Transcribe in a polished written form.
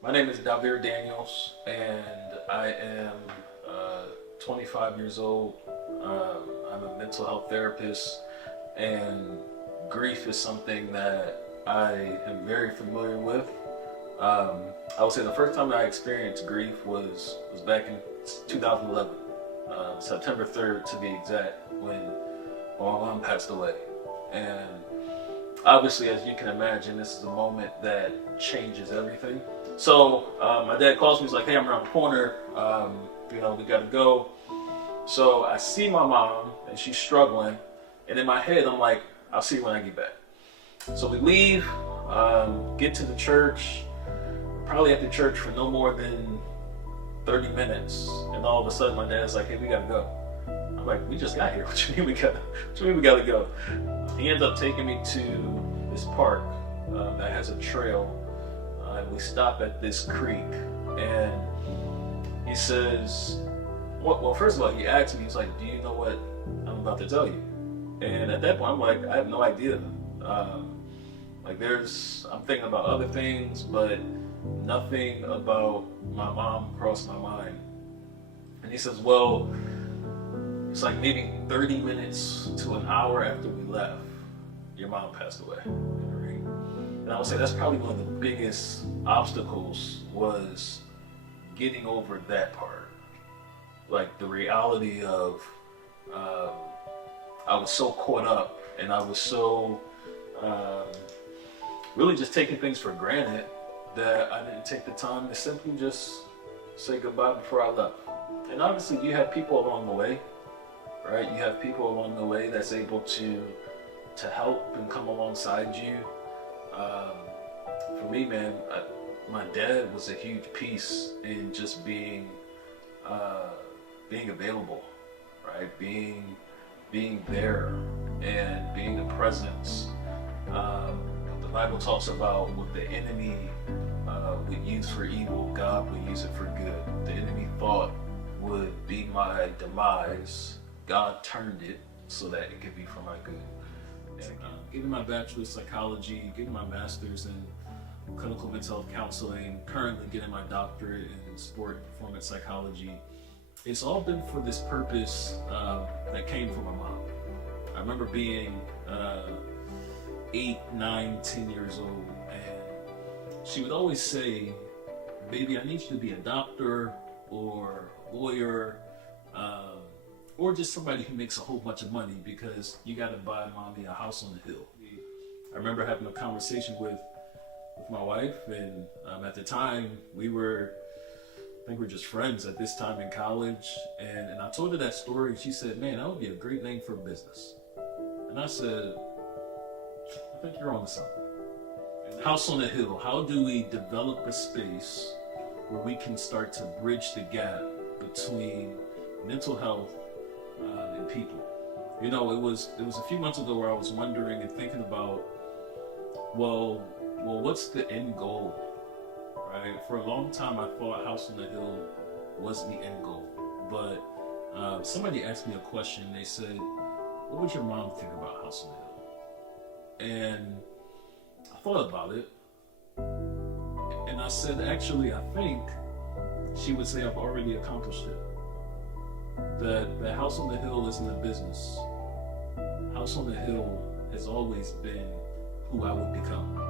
My name is Davier and I am 25 years old. I'm a mental health therapist, and grief is something that I am very familiar with. Um, I would say the first time I experienced grief was back in 2011, September 3rd to be exact, when my mom passed away. And obviously, as you can imagine, this is a moment that changes everything. So my dad calls me. He's like, "Hey, I'm around the corner. We got to go." So I see my mom, and she's struggling. And in my head, I'm like, "I'll see you when I get back." So we leave, get to the church. Probably at the church for no more than 30 minutes, and all of a sudden, my dad's like, "Hey, we gotta go." I'm like, "We just got here. What you mean we gotta? What you mean we gotta go?" He ends up taking me to this park that has a trail. And we stop at this creek, and he says, well, first of all, he asked me, he's like, "Do you know what I'm about to tell you?" And at that point, I'm like, "I have no idea." I'm thinking about other things, but nothing about my mom crossed my mind. And he says, "Well, it's like maybe 30 minutes to an hour after we left, your mom passed away." And I would say that's probably one of the biggest obstacles, was getting over that part. Like the reality of, um, I was so caught up, and I was so um, really just taking things for granted, that I didn't take the time to simply just say goodbye before I left. And obviously, you have people along the way, right? You have people along the way that's able to help and come alongside you. Um, for me, man, my dad was a huge piece in just uh, being available, right? Being there and being a presence. Um, the Bible talks about what the enemy would use for evil, God would use it for good. The enemy thought would be my demise. God turned it so that it could be for my good. And getting my bachelor's psychology, getting my master's in clinical mental health counseling, currently getting my doctorate in sport and performance psychology. It's all been for this purpose that came from my mom. I remember being 8, 9, 10 years old, and she would always say, "Baby, I need you to be a doctor or a lawyer, or just somebody who makes a whole bunch of money, because you got to buy mommy a house on the hill." I remember having a conversation with my wife, and at the time I think we were just friends at this time in college, and I told her that story, and she said, "Man, that would be a great name for a business." And I said, "I think you're on to something." House on the Hill, how do we develop a space where we can start to bridge the gap between mental health and people? It was a few months ago where I was wondering and thinking about, well, what's the end goal, right? For a long time, I thought House on the Hill was the end goal, but somebody asked me a question. They said, "What would your mom think about House on the Hill?" And I thought about it, and I said, actually, I think she would say I've already accomplished it. That the House on the Hill isn't a business. House on the Hill has always been who I would become.